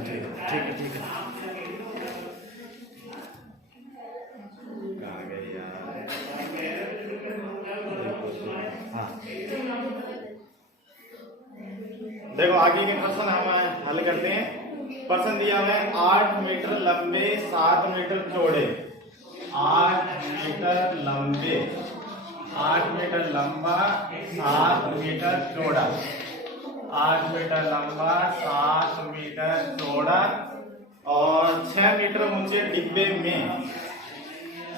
ठीक है ठीक है ठीक है। कहाँ गई यार? हाँ देखो आगे के प्रश्न हम हल करते हैं। प्रश्न दिया हुआ है 8 मीटर लंबे 7 मीटर चौड़े। 8 मीटर लंबे, 8 मीटर लंबा 7 मीटर चौड़ा। 8 मीटर लंबा 7 मीटर चौड़ा और 6 मीटर ऊंचे डिब्बे में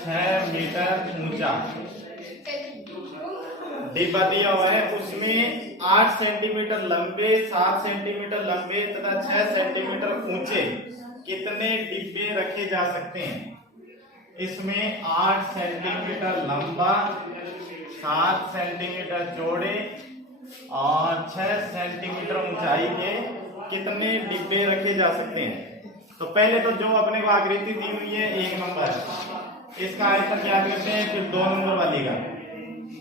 6 मीटर ऊंचा डिब्बा दिया हुआ है। उसमें 8 सेंटीमीटर लंबे, 7 सेंटीमीटर लंबे तथा 6 सेंटीमीटर ऊंचे कितने डिब्बे रखे जा सकते हैं? इसमें 8 सेंटीमीटर लंबा, 7 सेंटीमीटर चौड़े और 6 सेंटीमीटर ऊंचाई के कितने डिब्बे रखे जा सकते हैं? तो पहले तो जो अपने को आकृति दी हुई है 1 नंबर, इसका आयतन ज्ञात करते हैं। फिर 2 नंबर वाली का,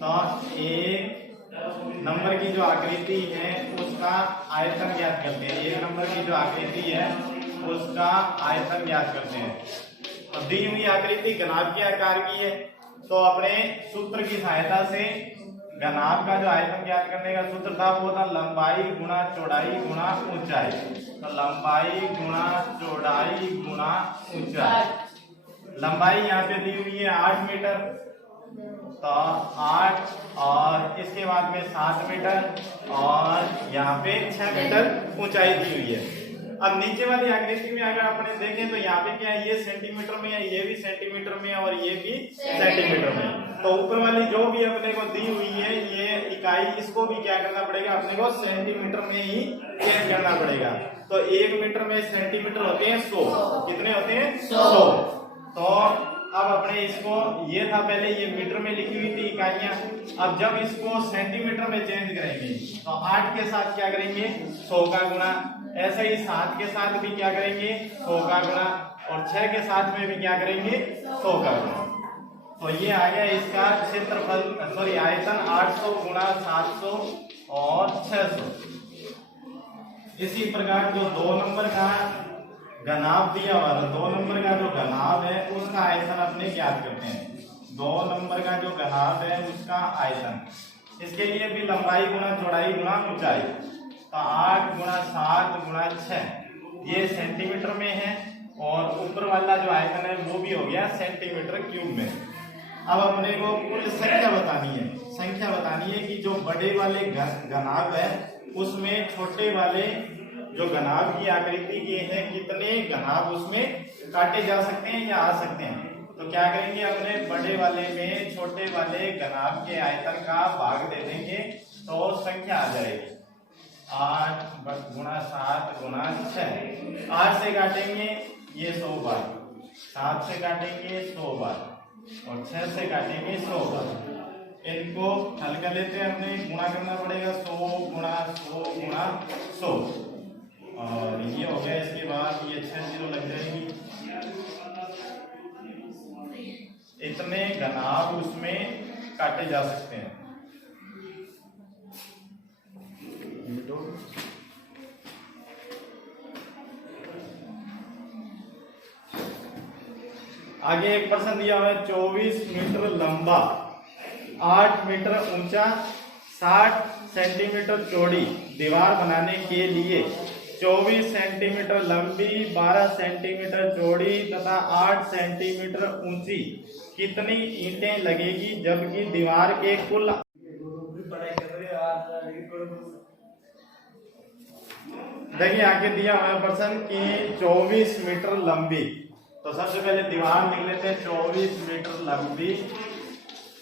तो 1 नंबर की जो आकृति है उसका आयतन ज्ञात करते हैं। 1 नंबर की जो आकृति है उसका आयतन ज्ञात करते हैं। और दी हुई आकृति घनाभ के आकार की है, तो अपने सूत्र की सहायता से घनाभ का जो आयतन ज्ञात करने का सूत्र था वो था लंबाई गुणा चौड़ाई गुणा ऊंचाई। तो लंबाई गुणा चौड़ाई गुणा ऊंचाई। लंबाई यहाँ पे दी हुई है 8 मीटर, तो 8 और इसके बाद में 7 मीटर और यहाँ पे 6 मीटर ऊंचाई दी हुई है। अब नीचे वाली आकृति में अगर अपने देखें तो यहाँ पे क्या है, ये सेंटीमीटर में है, ये भी सेंटीमीटर में है और ये भी सेंटीमीटर में है। तो ऊपर वाली जो भी अपने को दी हुई है ये इकाई, इसको भी क्या करना पड़ेगा, अपने को सेंटीमीटर में ही चेंज करना पड़ेगा। तो 1 मीटर में सेंटीमीटर होते हैं 100। कितने होते हैं? 100। तो अब अपने इसको, ये था पहले ये मीटर में लिखी हुई थी इकाइयां, अब जब इसको सेंटीमीटर में चेंज करेंगे तो 8 के साथ क्या करेंगे 100 का गुणा, ऐसे ही 7 के साथ भी क्या करेंगे 100 का गुणा और 6 के साथ में भी क्या करेंगे 100 का गुणा। तो ये आ गया इसका क्षेत्रफल, सॉरी आयतन 800 गुणा 700 और 600। इसी प्रकार जो 2 नंबर का घनाभ दिया हुआ था, 2 नंबर का जो घनाभ है उसका आयतन अपने ज्ञात करते हैं। 2 नंबर का जो घनाभ है उसका आयतन, इसके लिए भी लंबाई गुणा चौड़ाई गुणा ऊंचाई। तो 8 गुणा 7 गुणा 6 ये सेंटीमीटर में है और ऊपर वाला जो आयतन है वो भी हो गया सेंटीमीटर क्यूब में। अब अपने को कुल संख्या बतानी है। संख्या बतानी है कि जो बड़े वाले घनाभ है उसमें छोटे वाले जो घनाभ की आकृति के हैं कितने घनाभ उसमें काटे जा सकते हैं या आ सकते हैं। तो क्या करेंगे, अपने बड़े वाले में छोटे वाले घनाभ के आयतन का भाग दे देंगे तो संख्या आ जाएगी 8 गुणा 7 गुणा 6। 8 से काटेंगे ये 100 बार, 7 से काटेंगे 100 बार और 6 से काटेंगे 100 बार। इनको हल कर लेते हैं, हमने गुणा करना पड़ेगा 100 गुणा 100 गुणा 100 और ये हो गया। इसके बाद ये 6 0 लग जाएगी। इतने घनाभ उसमें काटे जा सकते हैं। आगे एक प्रश्न दिया हुआ है 24 मीटर लंबा 8 मीटर ऊंचा 60 सेंटीमीटर चौड़ी दीवार बनाने के लिए 24 सेंटीमीटर लंबी 12 सेंटीमीटर चौड़ी तथा 8 सेंटीमीटर ऊंची कितनी ईंटें लगेगी, जबकि दीवार के कुल देखिए आगे दिया हुआ प्रश्न कि 24 मीटर लंबी, तो सबसे पहले दीवार लिख लेते हैं 24 मीटर लंबी,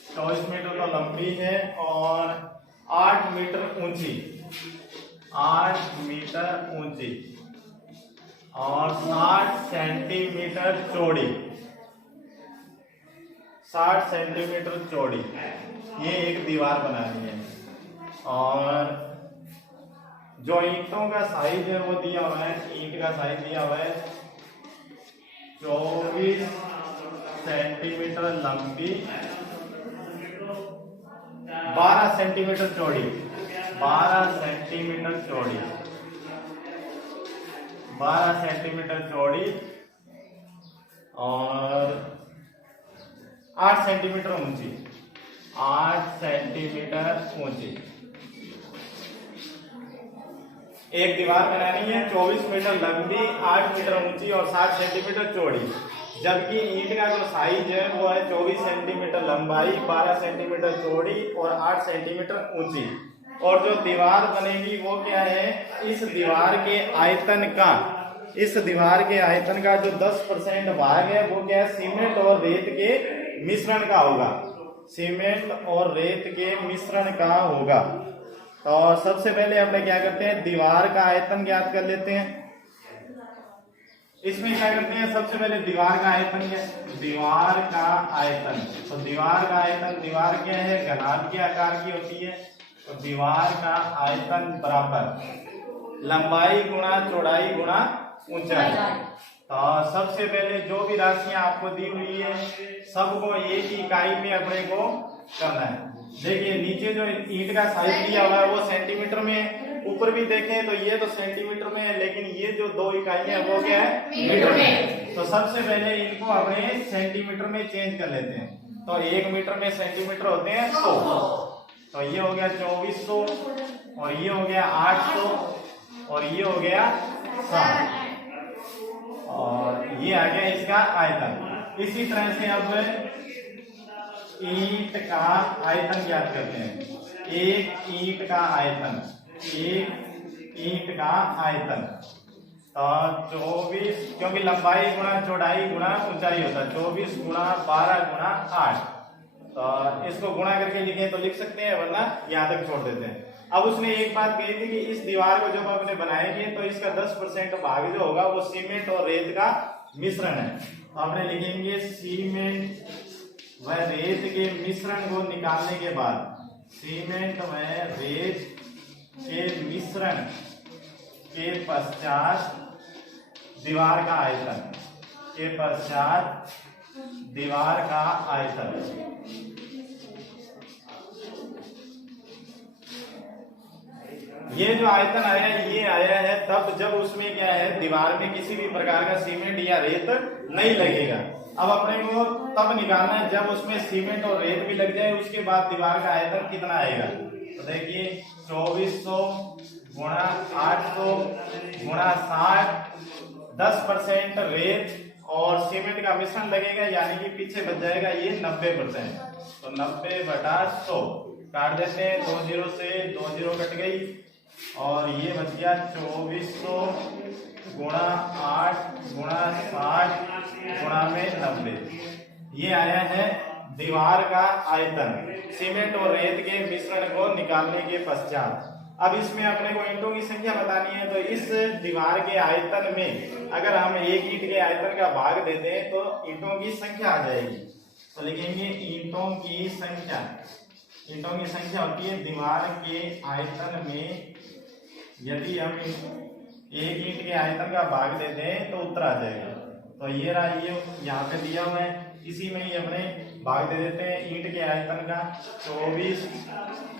24 मीटर तो लंबी है और 8 मीटर ऊंची, 8 मीटर ऊंची और 60 सेंटीमीटर चौड़ी, 60 सेंटीमीटर चौड़ी ये एक दीवार बनानी है। और जो ईंटों का साइज है वो दिया हुआ है, ईंट का साइज दिया हुआ है 24 सेंटीमीटर लंबी 12 सेंटीमीटर चौड़ी, 12 सेंटीमीटर चौड़ी, 12 सेंटीमीटर चौड़ी और 8 सेंटीमीटर ऊंची, 8 सेंटीमीटर ऊंची। एक दीवार बनानी है 24 मीटर लंबी, 8 मीटर ऊंची और 7 सेंटीमीटर चौड़ी। जबकि ईंट का जो साइज है वो है 24 सेंटीमीटर लंबाई, 12 सेंटीमीटर चौड़ी और 8 सेंटीमीटर ऊंची। और जो दीवार बनेगी वो क्या है, इस दीवार के आयतन का, इस दीवार के आयतन का जो 10% भाग है वो क्या है, सीमेंट और रेत के मिश्रण का होगा, सीमेंट और रेत के मिश्रण का होगा। तो सबसे पहले हम क्या करते हैं, दीवार का आयतन ज्ञात कर लेते हैं। इसमें क्या करते हैं, सबसे पहले दीवार का आयतन क्या है, दीवार का आयतन। तो दीवार का आयतन, दीवार क्या है, घनाभ आकार की होती है। तो दीवार का आयतन बराबर लंबाई गुणा चौड़ाई गुणा ऊंचाई। तो सबसे पहले जो भी राशियां आपको दी हुई है सबको एक ही इकाई में अपने को करना है। देखिए नीचे जो ईंट का साइज दिया हुआ है वो सेंटीमीटर में है, ऊपर भी देखें तो ये तो सेंटीमीटर में है, लेकिन ये जो दो इकाई है वो क्या है, मीटर में। तो सबसे पहले इनको अपने सेंटीमीटर में चेंज कर लेते हैं। तो 1 मीटर में सेंटीमीटर होते हैं 100। तो ये हो गया 2400 और ये हो गया 800 और ये हो गया 7 और ये आ गया इसका आयतन। इसी तरह से अब ईंट का आयतन ज्ञात करते हैं। एक ईंट का आयतन, एक ईंट का आयतन तो 24, क्योंकि लंबाई गुणा चौड़ाई गुणा ऊंचाई होता है, 24 गुणा 12 गुणा 8। तो इसको गुणा करके लिखें तो लिख सकते हैं, वरना यहाँ तक छोड़ देते हैं। अब उसने एक बात कही थी कि इस दीवार को जब आपने बनाएंगे तो इसका 10% भाग जो होगा वो सीमेंट और रेत का मिश्रण है। तो आपने लिखेंगे सीमेंट व रेत के मिश्रण को निकालने के बाद, सीमेंट व रेत के मिश्रण के पश्चात दीवार का आयतन, के पश्चात दीवार का आयतन। ये जो आयतन आया ये आया है तब जब उसमें क्या है, दीवार में किसी भी प्रकार का सीमेंट या रेत नहीं लगेगा। अब अपने को तब निकालना है जब उसमें सीमेंट और रेत भी लग जाए, उसके बाद दीवार का आयतन कितना आएगा। तो देखिए 2400 गुणा 800 गुणा 60, 10% रेत और सीमेंट का मिश्रण लगेगा, यानी कि पीछे बच जाएगा ये 90%। तो 90/100 काट देते हैं, 2 0 से 2 0 कट गई और ये बच गया 2400 गुणा 8 गुणा 60 गुणा में 90। ये आया है दीवार का आयतन सीमेंट और रेत के मिश्रण को निकालने के पश्चात। अब इसमें अपने को ईंटों की संख्या बतानी है। तो इस दीवार के आयतन में अगर हम एक ईंट के आयतन का भाग दे दें तो ईंटों की संख्या आ जाएगी। तो लिखेंगे ईंटों की संख्या। ईंटों की संख्या होती है दीवार के आयतन में, यदि हम एक ईंट के आयतन का भाग दे दें तो उत्तर आ जाएगा। तो ये रहा, ये यहाँ पे दिया हुआ है, इसी में ही अपने भाग दे देते हैं ईंट के आयतन का। 24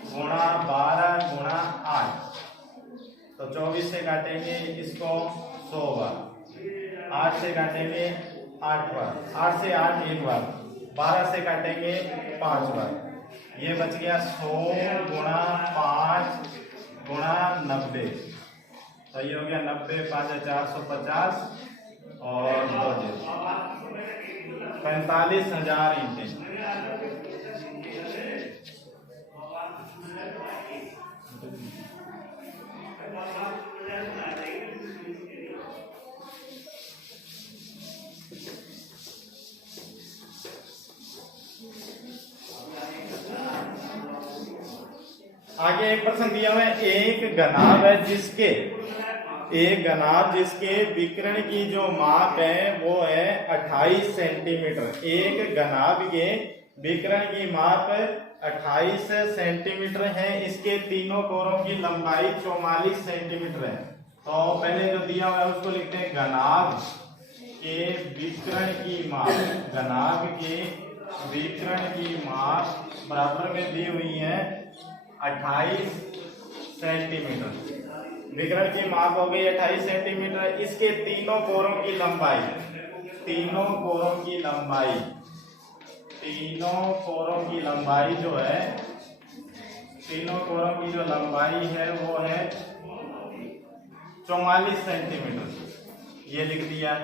गुणा 12 गुणा 8, तो 24 से काटेंगे इसको 100 बार, 8 से काटेंगे 8 बार, 8 से 8 एक बार, 12 से काटेंगे 5 बार। ये बच गया 100 गुणा 5 गुणा 90। तो ये हो गया 90 5 450 और 45,000 ईंटें। आगे एक प्रश्न दिया हुआ है, एक घनाभ है जिसके विकर्ण की जो माप है वो है 28 सेंटीमीटर। एक घनाभ के विकर्ण की माप 28 सेंटीमीटर है। इसके तीनों कोरों की लंबाई 44 सेंटीमीटर है। तो पहले जो दिया हुआ है उसको लिखते हैं घनाभ के विकर्ण की माप। घनाभ के विकर्ण की माप बराबर में दी हुई है 28 सेंटीमीटर। विकर्ण की माप हो गई 28 सेंटीमीटर। इसके तीनों कोरों की लंबाई, तीनों कोरों की लंबाई, तीनों कोरों की लंबाई जो है, तीनों कोरों की जो लंबाई है वो है 44 सेंटीमीटर। ये लिख दिया।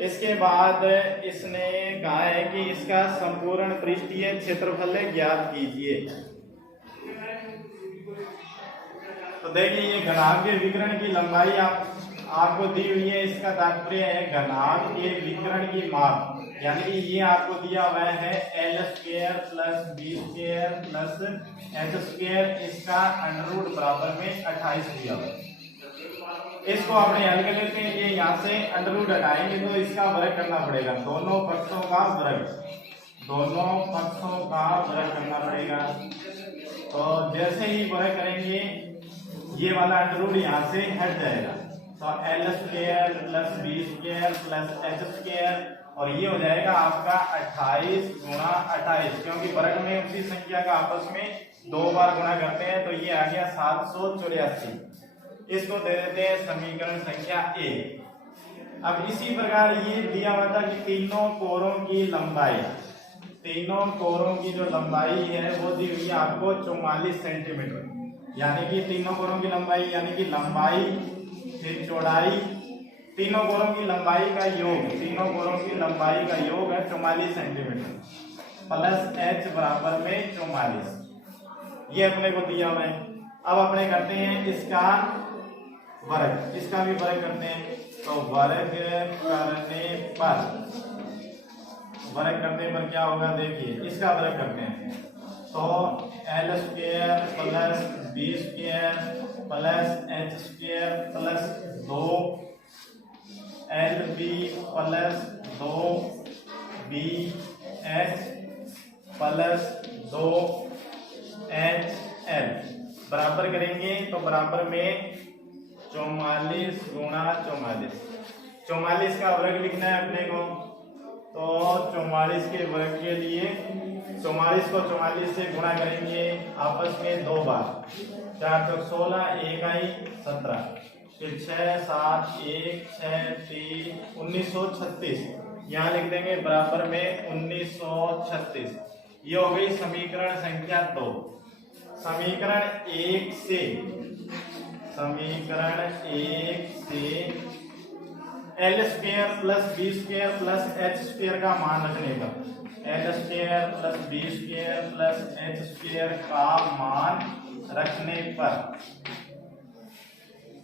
इसके बाद इसने कहा है कि इसका संपूर्ण पृष्ठीय क्षेत्रफल ज्ञात कीजिए। तो देखिए ये घनाभ के विकर्ण की लंबाई आपको दी हुई है। इसका तात्पर्य है घनाभ के विकर्ण की माप, यानी कि ये आपको दिया हुआ है l square plus b square plus h square, इसका अंडर रूट बराबर में 28 दिया हुआ है। इसको आपने हल कर लेते हैं। ये यहाँ से अंडर रूट हटाएंगे तो इसका वर्ग करना पड़ेगा, दोनों पक्षों का वर्ग, दोनों पक्षों का वर्ग करना पड़ेगा। तो जैसे ही वर्ग करेंगे ये वाला अंडर रूट यहाँ से हट जाएगा, तो l square plus b square plus h square, और ये हो जाएगा आपका 28 गुणा 28, क्योंकि वर्ग में उसी संख्या का आपस में दो बार गुणा करते हैं, तो ये आ गया 784। इसको दे देते हैं समीकरण संख्या ए। अब इसी प्रकार ये दिया हुआ था कि तीनों कोरों की लंबाई, तीनों कोरों की जो लंबाई है वो दी हुई है आपको 44 सेंटीमीटर, यानी कि तीनों कोरों की लंबाई, यानी कि लंबाई फिर चौड़ाई, तीनों कोरों की लंबाई का योग, तीनों कोरों की लंबाई का योग है 44 सेंटीमीटर प्लस h बराबर में 44। ये अपने को दिया हुआ है। अब अपने करते हैं इसका वर्ग, इसका भी वर्ग करते हैं। तो वर्ग करने पर क्या होगा, देखिए इसका वर्ग करते हैं। तो l square plus b square plus h square plus 2lb plus 2bh plus 2hl बराबर करेंगे, तो बराबर में 44 गुणा 44, 44 का वर्ग लिखना है अपने को। तो 44 के वर्ग के लिए 44 को 44 से गुणा करेंगे आपस में दो बार, 4 चौक 16, 1 आई 17, फिर 6 7 1 6 3 1936, यहाँ लिख देंगे बराबर में 1936। ये हो गई समीकरण संख्या 2। समीकरण 1 से l square plus b square plus h square का मान रखने पर, l square plus b square plus h square का मान रखने पर,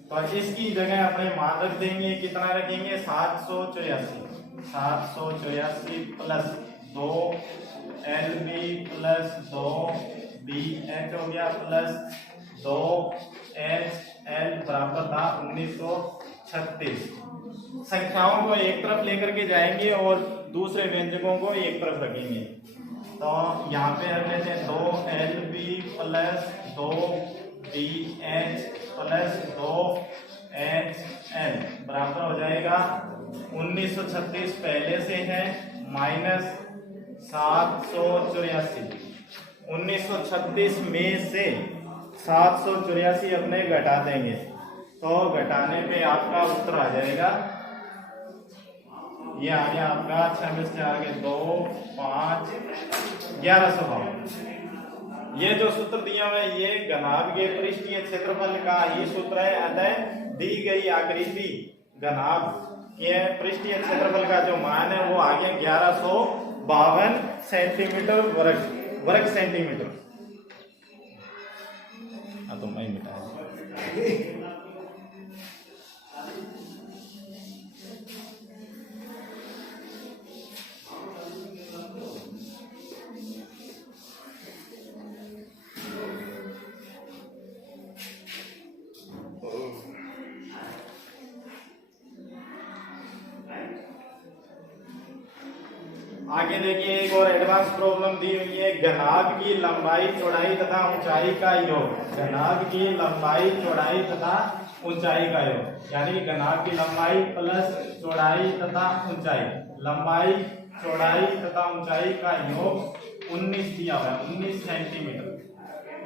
तो इसकी जगह अपने मान रख देंगे। कितना रखेंगे, 784 प्लस 2lb प्लस 2bh हो गया प्लस 2hl बराबर था 1936। संख्याओं को एक तरफ लेकर के जाएंगे और दूसरे व्यंजकों को एक तरफ रखेंगे। तो यहाँ पे रख लेते हैं 2lb plus 2bh plus 2hl बराबर हो जाएगा 1936 पहले से है माइनस 784। 1936 में से 784 अपने घटा देंगे, तो घटाने पे आपका उत्तर आ जाएगा, ये आ गया आपका 6 में से आगे 2 5 1152। ये जो सूत्र दिया हुआ है ये घनाभ के पृष्ठीय क्षेत्रफल का ही सूत्र है। अतः दी गई आकृति घनाभ के पृष्ठीय क्षेत्रफल का जो मान है वो आ गया 1152 सेंटीमीटर वर्ग सेंटीमीटर। तो मैं मिटा आगे देखिए एक और एडवांस प्रॉब्लम दी हुई है। घनाभ की लंबाई चौड़ाई तथा ऊंचाई का योग, घनाभ की लंबाई चौड़ाई तथा ऊंचाई का योग, यानी कि घनाभ की लंबाई प्लस चौड़ाई तथा ऊंचाई, लंबाई चौड़ाई तथा ऊंचाई का योग 19 दिया हुआ है, 19 सेंटीमीटर।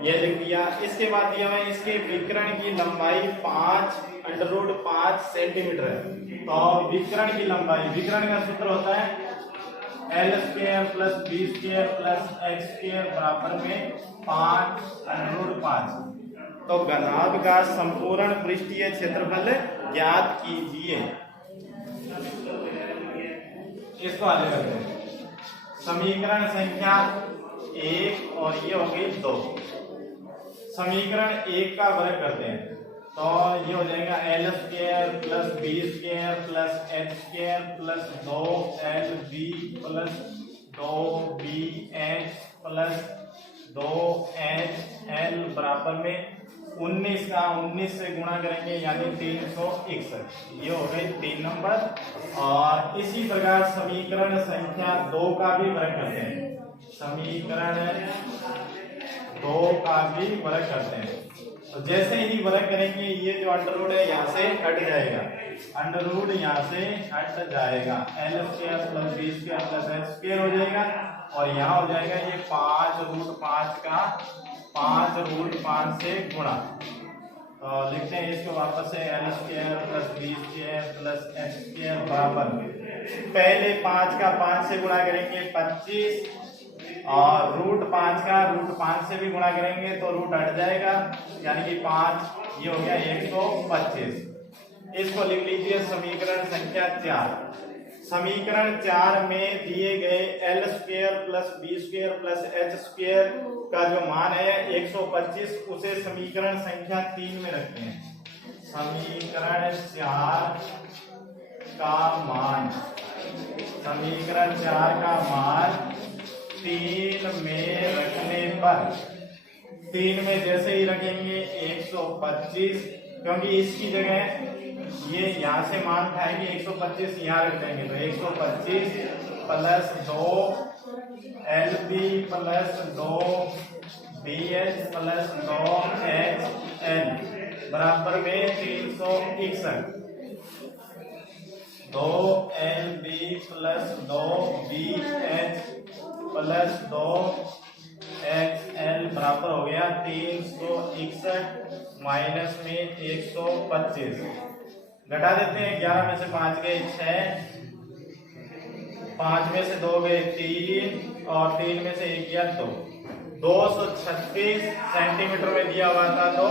ये लिख दिया। इसके बाद दिया हुआ है इसके विकर्ण की लंबाई 5√5 सेंटीमीटर है। तो विकर्ण की लंबाई, विकर्ण का सूत्र होता है L² plus B² plus H² बराबर में 5√5। तो घनाभ का संपूर्ण पृष्ठीय क्षेत्रफल ज्ञात कीजिए। इसको आगे करते हैं। समीकरण संख्या 1 और ये हो गई 2। समीकरण 1 का वर्ग करते हैं तो ये हो जाएगा L² plus B² plus H² plus 2LB plus 2BH plus 2HL बराबर में 19 का 19 से गुणा करेंगे यानी 361। ये हो गई 3 नंबर। और इसी प्रकार समीकरण संख्या 2 का भी वर्ग करते हैं। समीकरण 2 का भी वर्ग करते हैं। तो जैसे ही वर्ग करेंगे ये जो अंडर रूट है यहाँ से हट जाएगा, अंडर रूट यहाँ से हट जाएगा, L² plus B² plus H² हो जाएगा और यहाँ हो जाएगा ये 5√5 का 5√5 से गुणा। तो लिखते हैं इसको वापस से L² plus B² plus H² बराबर, पहले 5 का 5 से गुणा करेंगे 25 और √5 का √5 से भी गुणा करेंगे तो रूट हट जाएगा यानी कि 5, ये हो गया 125। इसको लिख लीजिए समीकरण संख्या 4। समीकरण 4 में दिए गए L² plus B² plus H² का जो मान है 125, उसे समीकरण संख्या 3 में रखते हैं। समीकरण 4 का मान, समीकरण 4 का मान 3 में रखने पर, 3 में जैसे ही रखेंगे 125, क्योंकि इसकी जगह ये यहाँ से मान उठाएंगे 125 यहाँ रख देंगे तो 125 plus 2LB plus 2BH plus 2HL बराबर में 361। 2LB plus 2BH plus 2HL बराबर हो गया 361 माइनस में 125। घटा देते हैं, 11 में से 5 गए 6, 5 में से 2 गए 3 और 3 में से 1 गया 2। 236 सेंटीमीटर में दिया हुआ था 2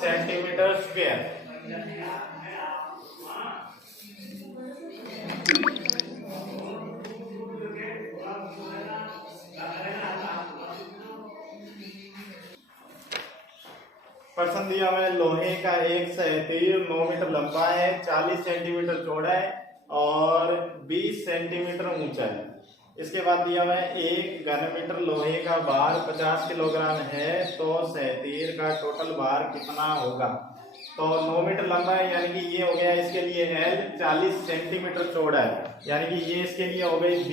सेंटीमीटर स्क्वायर। प्रश्न दिया हुआ है लोहे का एक सहतीर 9 मीटर लंबा है, 40 सेंटीमीटर चौड़ा है और 20 सेंटीमीटर ऊंचा है। इसके बाद दिया हुआ है 1 घन मीटर लोहे का भार 50 किलोग्राम है, तो सहतीर का टोटल भार कितना होगा। तो 9 मीटर लंबा है यानी कि ये हो गया इसके लिए L, 40 सेंटीमीटर चौड़ा है यानी कि ये इसके लिए हो गई B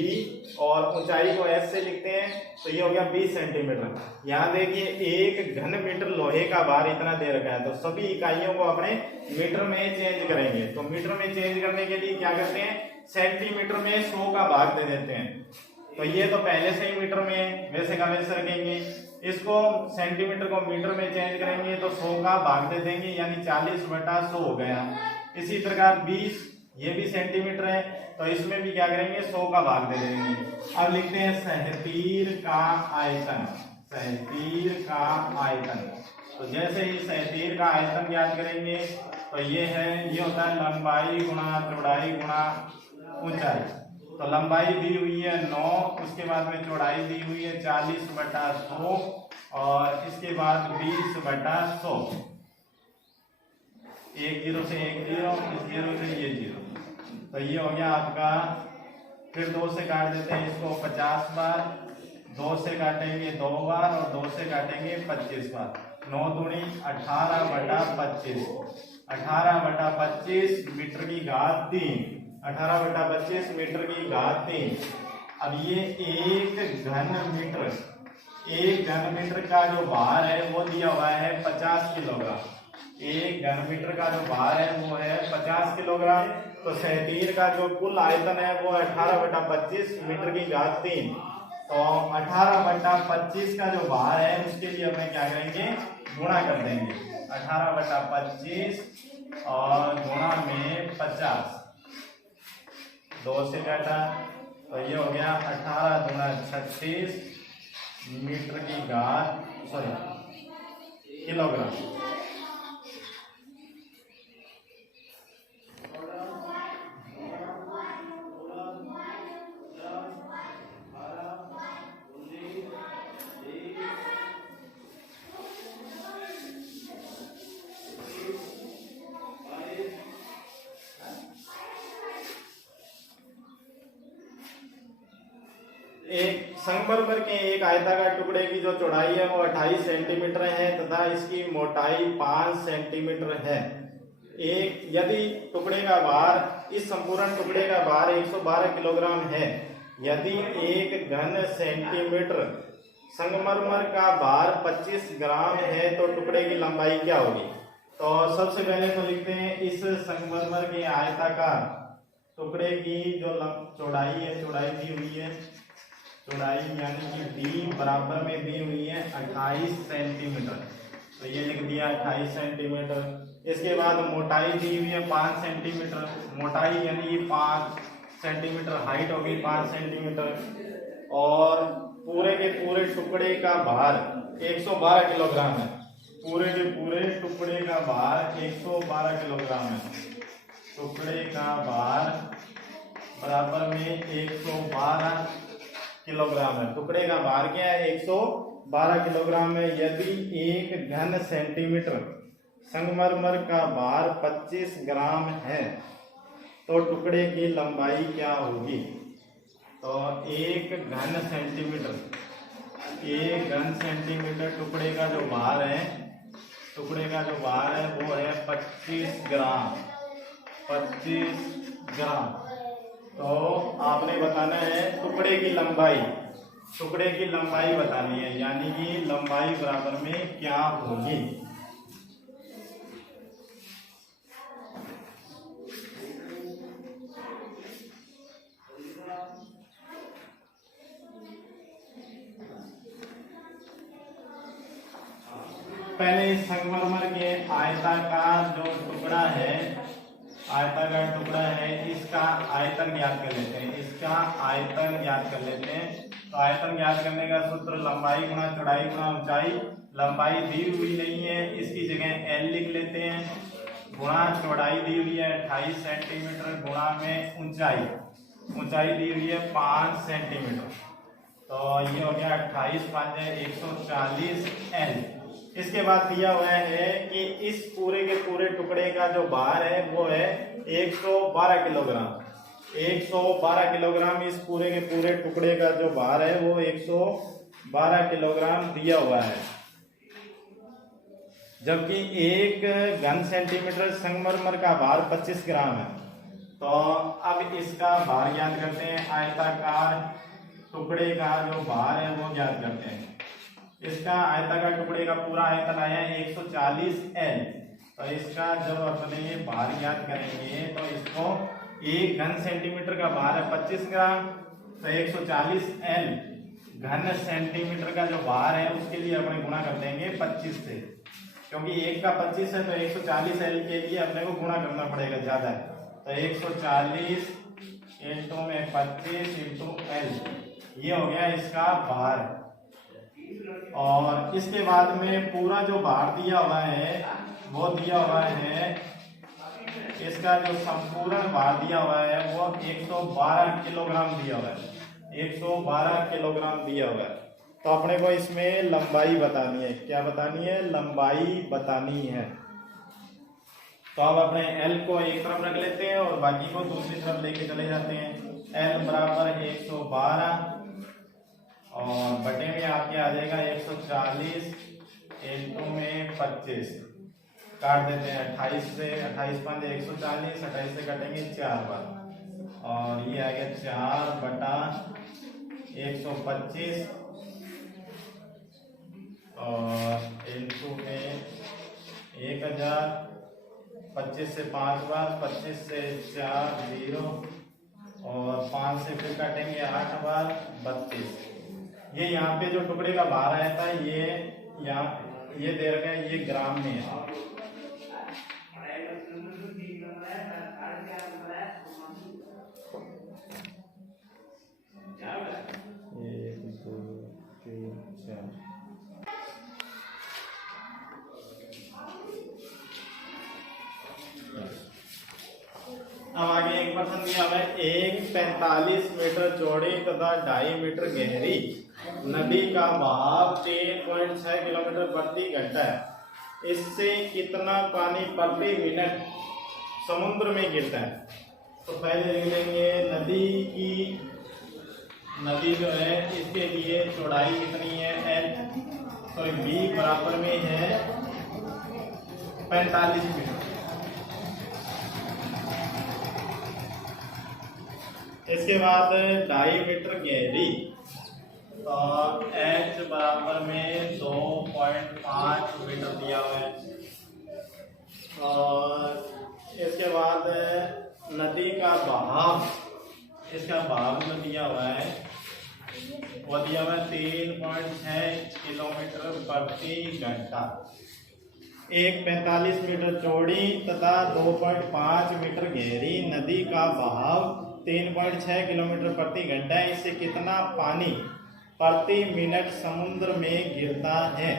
और ऊंचाई को S से लिखते हैं तो ये हो गया 20 सेंटीमीटर। यहाँ देखिए 1 घन मीटर लोहे का भार इतना दे रखा है, तो सभी इकाइयों को अपने मीटर में चेंज करेंगे। तो मीटर में चेंज करने के लिए क्या करते हैं, सेंटीमीटर में 100 का भाग दे देते हैं। तो ये तो पहले से ही मीटर में वैसे का वैसे रखेंगे, इसको सेंटीमीटर को मीटर में चेंज करेंगे तो 100 का भाग दे देंगे यानी 40/100 हो गया। इसी प्रकार 20 ये भी सेंटीमीटर है तो इसमें भी क्या करेंगे 100 का भाग दे देंगे। अब लिखते हैं सहतीर का आयतन, सहतीर का आयतन। तो जैसे ही सहतीर का आयतन ज्ञात करेंगे तो ये है, ये होता है लंबाई गुणा चौड़ाई गुणा ऊंचाई। तो लंबाई दी हुई है 9, उसके बाद में चौड़ाई दी हुई है 40/100 और इसके बाद 20/100। 1 0 से 1 0, इस 0 से ये 0, तो ये हो गया आपका। फिर 2 से काट देते हैं इसको 50 बार, 2 से काटेंगे 2 बार और 2 से काटेंगे 25 बार। 9 दूनी 18/25, 18/25 मीटर की घात 3, 18/25 मीटर की घात 3। अब ये 1 घन मीटर, 1 घन मीटर का जो भार है वो दिया हुआ है 50 किलोग्राम। 1 घन मीटर का जो भार है वो है 50 किलोग्राम। तो सहतीर का जो कुल आयतन है वो 18/25 मीटर की घात 3। तो 18/25 का जो भार है उसके लिए हमें क्या करेंगे, गुणा कर देंगे। 18/25 और गुणा में 50, 2 से काटा तो ये हो गया 18 दूना 36 मीटर की घात, सॉरी किलोग्राम। एक संगमरमर के एक आयताकार टुकड़े की जो चौड़ाई है वो 28 सेंटीमीटर है तथा इसकी मोटाई 5 सेंटीमीटर है। एक यदि टुकड़े का भार, इस संपूर्ण टुकड़े का भार 112 किलोग्राम है, यदि एक घन सेंटीमीटर संगमरमर का भार 25 ग्राम है तो टुकड़े की लंबाई क्या होगी। तो सबसे पहले तो लिखते हैं इस संगमरमर के आयताकार टुकड़े की जो चौड़ाई है, चौड़ाई दी हुई है, चौड़ाई यानी कि D बराबर में दी हुई है 28 सेंटीमीटर, तो ये लिख दिया 28 सेंटीमीटर। इसके बाद मोटाई दी हुई है 5 सेंटीमीटर, मोटाई यानी कि 5 सेंटीमीटर, हाइट होगी 5 सेंटीमीटर, और पूरे के पूरे टुकड़े का भार 112 किलोग्राम है। पूरे के पूरे टुकड़े का भार 112 किलोग्राम है। टुकड़े का भार बराबर में 112 किलोग्राम है। टुकड़े का भार क्या है, 112 किलोग्राम है। यदि एक घन सेंटीमीटर संगमरमर का भार 25 ग्राम है तो टुकड़े की लंबाई क्या होगी। तो एक घन सेंटीमीटर टुकड़े का जो भार है, टुकड़े का जो भार है वो है 25 ग्राम, 25 ग्राम। तो आपने बताना है टुकड़े की लंबाई, टुकड़े की लंबाई बतानी है, यानी कि लंबाई बराबर में क्या होगी। पहले संगमरमर के आयताकार जो टुकड़ा है, आयताकार टुकड़ा है, इसका आयतन ज्ञात कर लेते हैं। इसका आयतन ज्ञात कर लेते हैं। तो आयतन ज्ञात करने का सूत्र लंबाई गुणा चौड़ाई गुणा ऊंचाई। लंबाई दी हुई नहीं है, इसकी जगह L लिख लेते हैं, गुणा चौड़ाई दी हुई है 28 सेंटीमीटर, गुणा में ऊंचाई, ऊंचाई दी हुई है 5 सेंटीमीटर। तो ये हो गया 28 5 140 L। इसके बाद दिया हुआ है कि इस पूरे के पूरे टुकड़े का जो भार है वो है 112 किलोग्राम। 112 किलोग्राम इस पूरे के पूरे टुकड़े का जो भार है वो 112 किलोग्राम दिया हुआ है। जबकि एक घन सेंटीमीटर संगमरमर का भार 25 ग्राम है। तो अब इसका भार ज्ञात करते हैं। आयताकार टुकड़े का जो भार है वो ज्ञात करते हैं। इसका आयताकार टुकड़े का पूरा आयतन आया है 140 L। तो इसका जब अपने भार ज्ञात करेंगे तो इसको एक घन सेंटीमीटर का भार है 25 ग्राम, तो 140 L घन सेंटीमीटर का जो भार है उसके लिए अपने गुणा कर देंगे 25 से, क्योंकि एक का 25 है तो 140 L के लिए अपने को गुणा करना पड़ेगा ज्यादा है। तो 140 इंटू में 25 इंटू L, ये हो गया इसका भार। और इसके बाद में पूरा जो भार दिया हुआ है वो दिया हुआ है, इसका जो संपूर्ण भार दिया हुआ है वो 112 किलोग्राम दिया हुआ है, 112 किलोग्राम दिया हुआ है। तो अपने को इसमें लंबाई बतानी है। क्या बतानी है, लंबाई बतानी है। तो अब अपने L को एक तरफ रख लेते हैं और बाकी को दूसरी तरफ लेके चले जाते हैं। L बराबर 112 और बटे में आपके आ जाएगा 140 इंटू में 25, काट देते हैं 28 से, 28 5 140, 28 से कटेंगे 4 बार, और ये आ गया 4 बटा 125 और इंटू में 1000, 25 से 5 बार, 25 से 4 0 और 5 से फिर काटेंगे 8 बार 32। ये यहाँ पे जो टुकड़े का भार आया था ये यहाँ ये दे रखा है, ये ग्राम में है। अब आगे एक प्रश्न दिया हुआ है, एक 45 मीटर चौड़ी तथा 2.5 मीटर गहरी नदी का बहाव 3.6 किलोमीटर प्रति घंटा है। इससे कितना पानी प्रति मिनट समुद्र में गिरता है? तो पहले लिख लेंगे नदी जो है इसके लिए चौड़ाई कितनी है, बी बराबर में है 45 मीटर। इसके बाद 2.5 मीटर गहरी, तो H बराबर में 2.5 मीटर दिया हुआ है। और इसके बाद नदी का बहाव, इसका बहाव जो दिया हुआ है वो दिया हुआ है 3.6 किलोमीटर प्रति घंटा। एक 45 मीटर चौड़ी तथा 2.5 मीटर गहरी नदी का बहाव 3.6 किलोमीटर प्रति घंटा है। इससे कितना पानी प्रति मिनट समुद्र में गिरता है?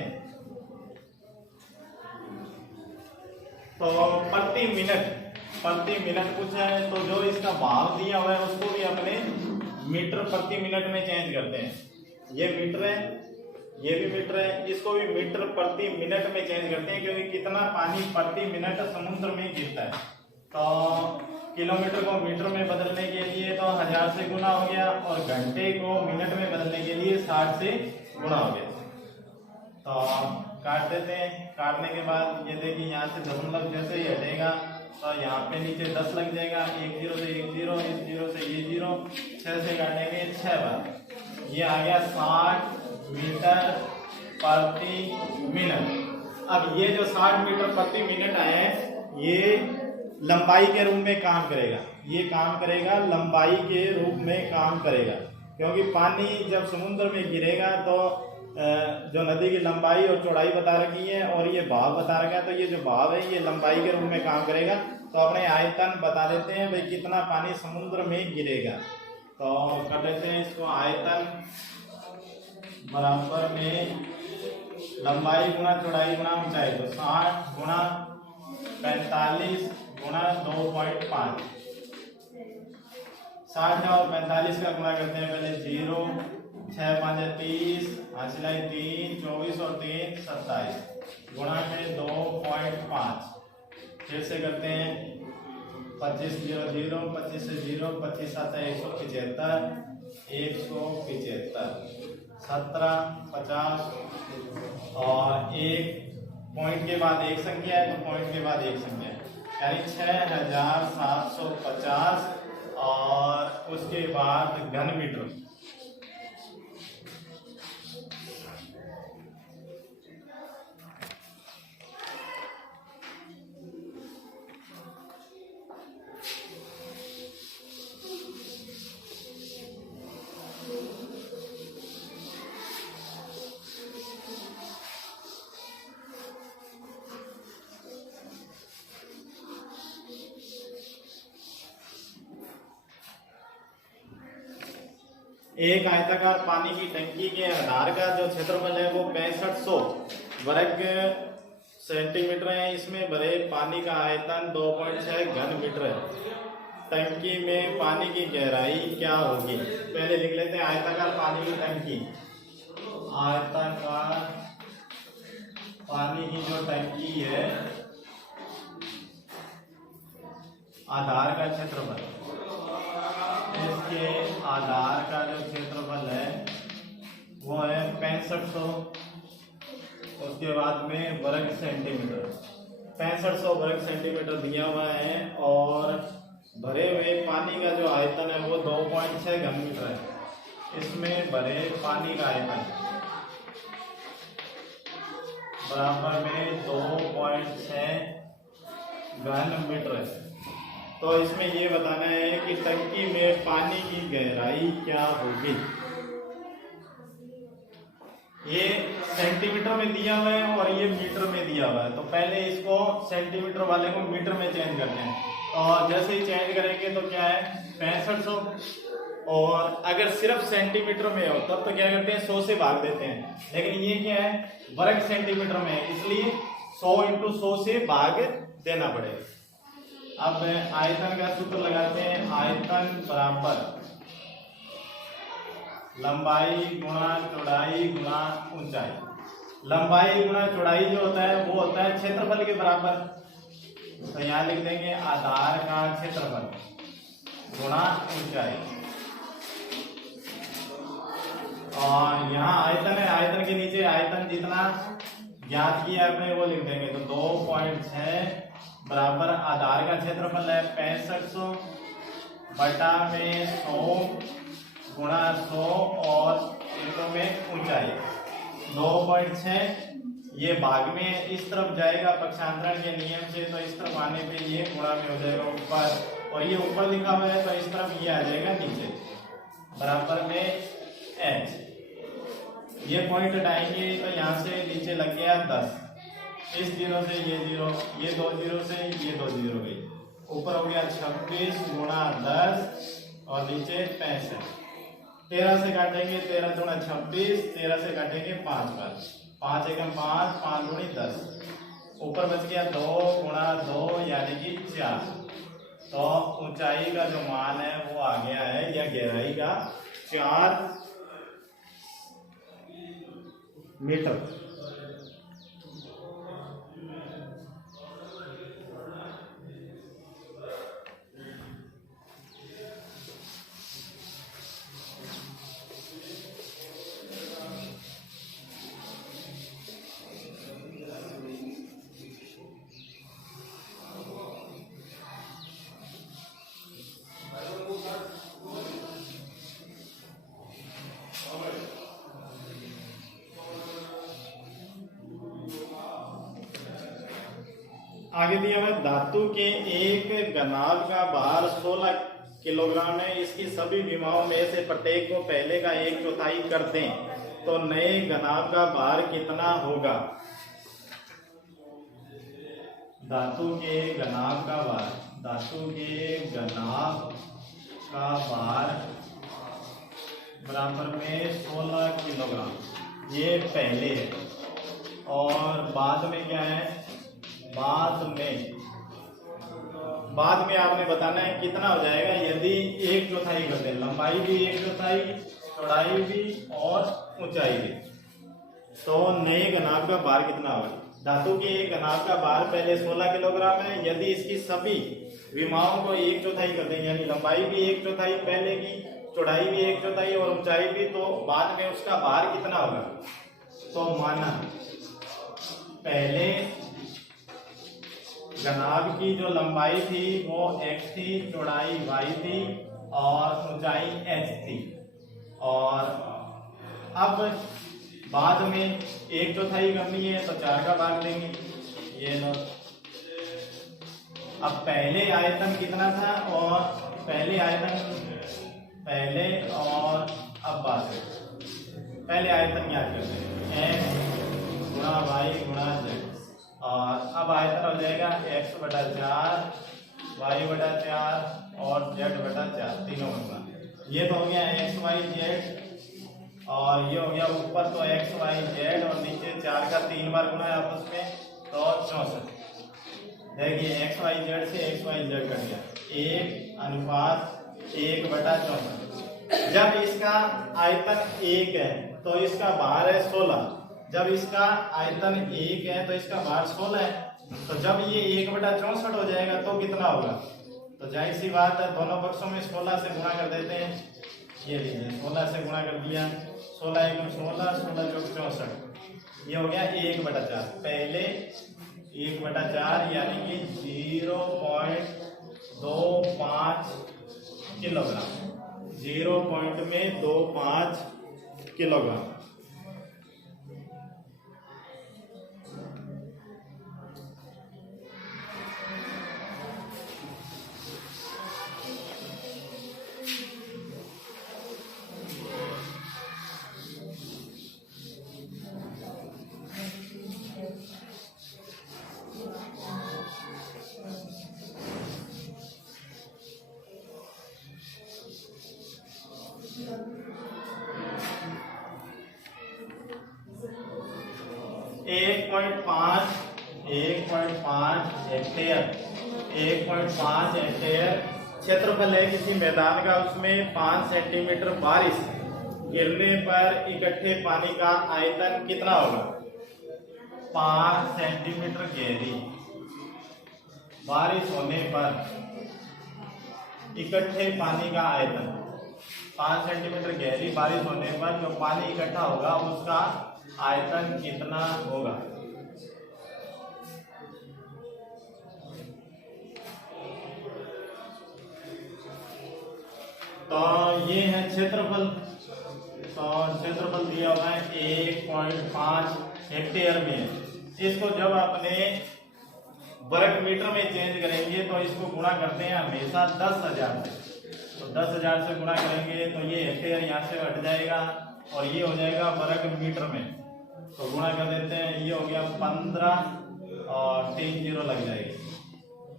तो प्रति मिनट पूछा है, तो जो इसका बहाव दिया हुआ है उसको भी अपने मीटर प्रति मिनट में चेंज करते हैं। ये मीटर है, ये भी मीटर है, इसको भी मीटर प्रति मिनट में चेंज करते हैं, क्योंकि कितना पानी प्रति मिनट समुद्र में गिरता है। तो किलोमीटर को मीटर में बदलने के लिए तो 1000 से गुना हो गया, और घंटे को मिनट में बदलने के लिए 60 से गुना हो गया। तो काट देते हैं। काटने के बाद ये देखिए यहाँ से दशमलव जैसे ही हटेगा तो यहाँ पे नीचे 10 लग जाएगा। 1 0 से 1 0, इस 0 से ये 0, 6 से काटेंगे 6 बार, ये आ गया 60 मीटर प्रति मिनट। अब ये जो 60 मीटर प्रति मिनट आए ये लंबाई के रूप में काम करेगा, ये काम करेगा लंबाई के रूप में काम करेगा, क्योंकि पानी जब समुद्र में गिरेगा तो जो नदी की लंबाई और चौड़ाई बता रखी है और ये बहाव बता रखा है, तो ये जो बहाव है ये लंबाई के रूप में काम करेगा। तो अपने आयतन बता देते हैं भाई कितना पानी समुद्र में गिरेगा। तो कर देते हैं इसको, आयतन बराबर में लंबाई गुना चौड़ाई गुना ऊंचाई, तो 60 गुना 45 गुना 2.5। 60 और 45 का गुना करते हैं पहले, 0 6 5 30, हासिलाई 3 24 और 3 27 गुणा में 2.5। फिर से करते हैं 25 0 0, 25 से 0, 25 7 175, 175 17 50, और एक पॉइंट के बाद एक संख्या है तो पॉइंट के बाद एक संख्या है, यानी 6750 और उसके बाद घन मीटर। एक आयताकार पानी की टंकी के आधार का जो क्षेत्रफल है वो 6500 वर्ग सेंटीमीटर है। इसमें भरे पानी का आयतन 2.6 घन मीटर है। टंकी में पानी की गहराई क्या होगी? पहले लिख लेते हैं आयताकार पानी की टंकी। आयताकार पानी की जो टंकी है, आधार का क्षेत्रफल, इसके आधार का जो क्षेत्रफल है वो है 6500, उसके बाद में वर्ग सेंटीमीटर, 6500 वर्ग सेंटीमीटर दिया हुआ है, और भरे हुए पानी का जो आयतन है वो 2.6 घन मीटर है। इसमें भरे पानी का आयतन बराबर में 2.6 घन मीटर है। तो इसमें ये बताना है कि टंकी में पानी की गहराई क्या होगी। ये सेंटीमीटर में दिया हुआ है और ये मीटर में दिया हुआ है, तो पहले इसको सेंटीमीटर वाले को मीटर में चेंज करते हैं। और जैसे ही चेंज करेंगे तो क्या है 6500। और अगर सिर्फ सेंटीमीटर में हो तब तो क्या करते हैं 100 से भाग देते हैं, लेकिन ये क्या है वर्ग सेंटीमीटर में है, इसलिए 100 × 100 से भाग देना पड़ेगा। अब आयतन का सूत्र लगाते हैं। आयतन बराबर लंबाई गुणा चौड़ाई गुणा ऊंचाई। लंबाई गुणा चौड़ाई जो होता है वो होता है क्षेत्रफल के बराबर, तो यहां लिख देंगे आधार का क्षेत्रफल गुणा ऊंचाई। और यहाँ आयतन है, आयतन के नीचे आयतन जितना ज्ञात किया आपने वो लिख देंगे, तो 2.6 बराबर आधार का क्षेत्रफल है 6500 बटा में 100 गुणा 100 और इंटू में ऊंचाई 2.6। ये भाग में इस तरफ जाएगा पक्षांतरण के नियम से, तो इस तरफ आने पे ये गुणा में हो जाएगा ऊपर, और ये ऊपर लिखा हुआ है तो इस तरफ ये आ जाएगा नीचे बराबर में h। ये पॉइंट हटाएंगे तो यहाँ से नीचे लग गया 10, इस जीरो से ये जीरो, ये 2 जीरो से ये 2 जीरो गई, ऊपर हो गया 26 गुणा 10 और नीचे 65। 13 से काटेंगे 13 दूना 26, 13 से काटेंगे 5 बार, 5 एकम 5, 5 दूनी 10, ऊपर बच गया 2 गुणा 2 यानी कि 4। तो ऊंचाई का जो मान है वो आ गया है, या गहराई का 4 मीटर। आगे दिया हुआ धातु के एक घनाभ का भार 16 किलोग्राम है, इसकी सभी विमाओं में से प्रत्येक को पहले का 1/4 कर दें तो नए घनाभ का भार कितना होगा। धातु के घनाभ का भार, धातु के घनाभ का भार बराबर में 16 किलोग्राम, ये पहले है। और बाद में क्या है, बाद में आपने बताना है कितना हो जाएगा यदि 1/4 कर दें, लंबाई भी 1/4, चौड़ाई भी और ऊंचाई भी, तो नए घनाभ का भार कितना होगा। धातु के एक घनाभ का भार पहले 16 किलोग्राम है, यदि इसकी सभी विमाओं को 1/4 कर दें, यानी लंबाई भी 1/4 पहले की, चौड़ाई भी 1/4 और ऊंचाई भी, तो बाद में उसका भार कितना होगा। तो माना पहले घनाभ की जो लंबाई थी वो x थी, चौड़ाई y थी और ऊंचाई h थी, और अब बाद में 1/4 करनी है तो 4 का भाग देंगे, ये लो। अब पहले आयतन कितना था, और पहले आयतन पहले और अब बाद में पहले आयतन याद करते हैं, x गुणा y गुणा z, और अब आयतन हो जाएगा x/4 y/4 और z/4 तीनों का। ये तो हो गया x y z, और ये हो गया ऊपर तो x y z और नीचे 4 का 3 बार गुणा है आपस में, तो 64। देखिए x y z से x y z कट गया, 1:1/64। जब इसका आयतन 1 है तो इसका भार है 16, जब इसका आयतन 1 है तो इसका भार 16 है, तो जब ये 1/64 हो जाएगा तो कितना होगा। तो जाहिर सी बात है दोनों पक्षों में 16 से गुणा कर देते हैं, ये लीजिए 16 से गुणा कर दिया, 16 × 16, 16 × 64, ये हो गया 1/4। पहले 1/4 यानी कि 0.25 किलोग्राम, 0.25 किलोग्राम। 1.5 हेक्टेयर 1.5 हेक्टेयर क्षेत्रफल है किसी मैदान का। उसमें 5 सेंटीमीटर बारिश गिरने पर इकट्ठे पानी का आयतन कितना होगा? 5 सेंटीमीटर गहरी बारिश होने पर इकट्ठे पानी का आयतन, 5 सेंटीमीटर गहरी बारिश होने पर जो पानी इकट्ठा होगा उसका आयतन कितना होगा? तो ये है क्षेत्रफल। तो क्षेत्रफल दिया हुआ है 1.5 हेक्टेयर में। इसको जब अपने वर्ग मीटर में चेंज करेंगे तो इसको गुणा करते हैं हमेशा 10,000 से। तो 10,000 से गुणा करेंगे तो ये हेक्टेयर यहाँ से हट जाएगा और ये हो जाएगा वर्ग मीटर में। तो गुणा कर देते हैं, ये हो गया 15 और 3 जीरो लग जाएगी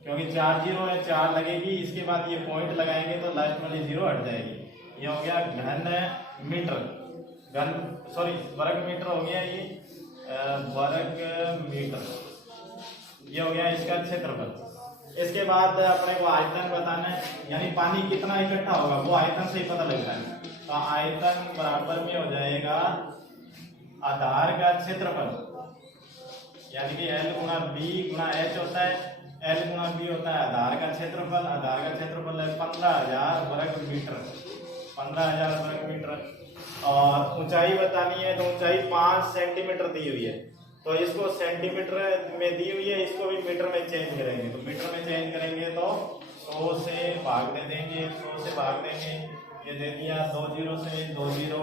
क्योंकि 4 जीरो है, 4 लगेगी। इसके बाद ये पॉइंट लगाएंगे तो लास्ट वाली जीरो हट जाएगी। ये हो गया घन मीटर, वर्ग मीटर हो गया ये, वर्ग मीटर। ये हो गया इसका क्षेत्रफल। इसके बाद अपने को आयतन बताना है, यानी पानी कितना इकट्ठा होगा वो आयतन से ही पता लगता है। तो आयतन बराबर में हो जाएगा आधार का क्षेत्रफल, यानी कि L गुणा B गुणा H होता है, L गुणा B होता है आधार का क्षेत्रफल। आधार का क्षेत्रफल है 15,000 वर्ग मीटर, 15,000 वर्ग मीटर। और ऊंचाई बतानी है तो ऊंचाई 5 सेंटीमीटर दी हुई है, तो इसको सेंटीमीटर में दी हुई है, इसको भी मीटर में चेंज करेंगे। तो मीटर में चेंज करेंगे तो 100 से भाग दे देंगे, 100 से भाग देंगे, ये दे दिया 2 जीरो से 2 जीरो,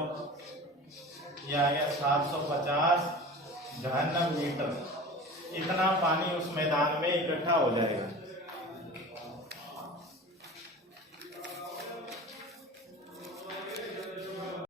ये आ गया 750 घन मीटर। इतना पानी उस मैदान में इकट्ठा हो जाएगा।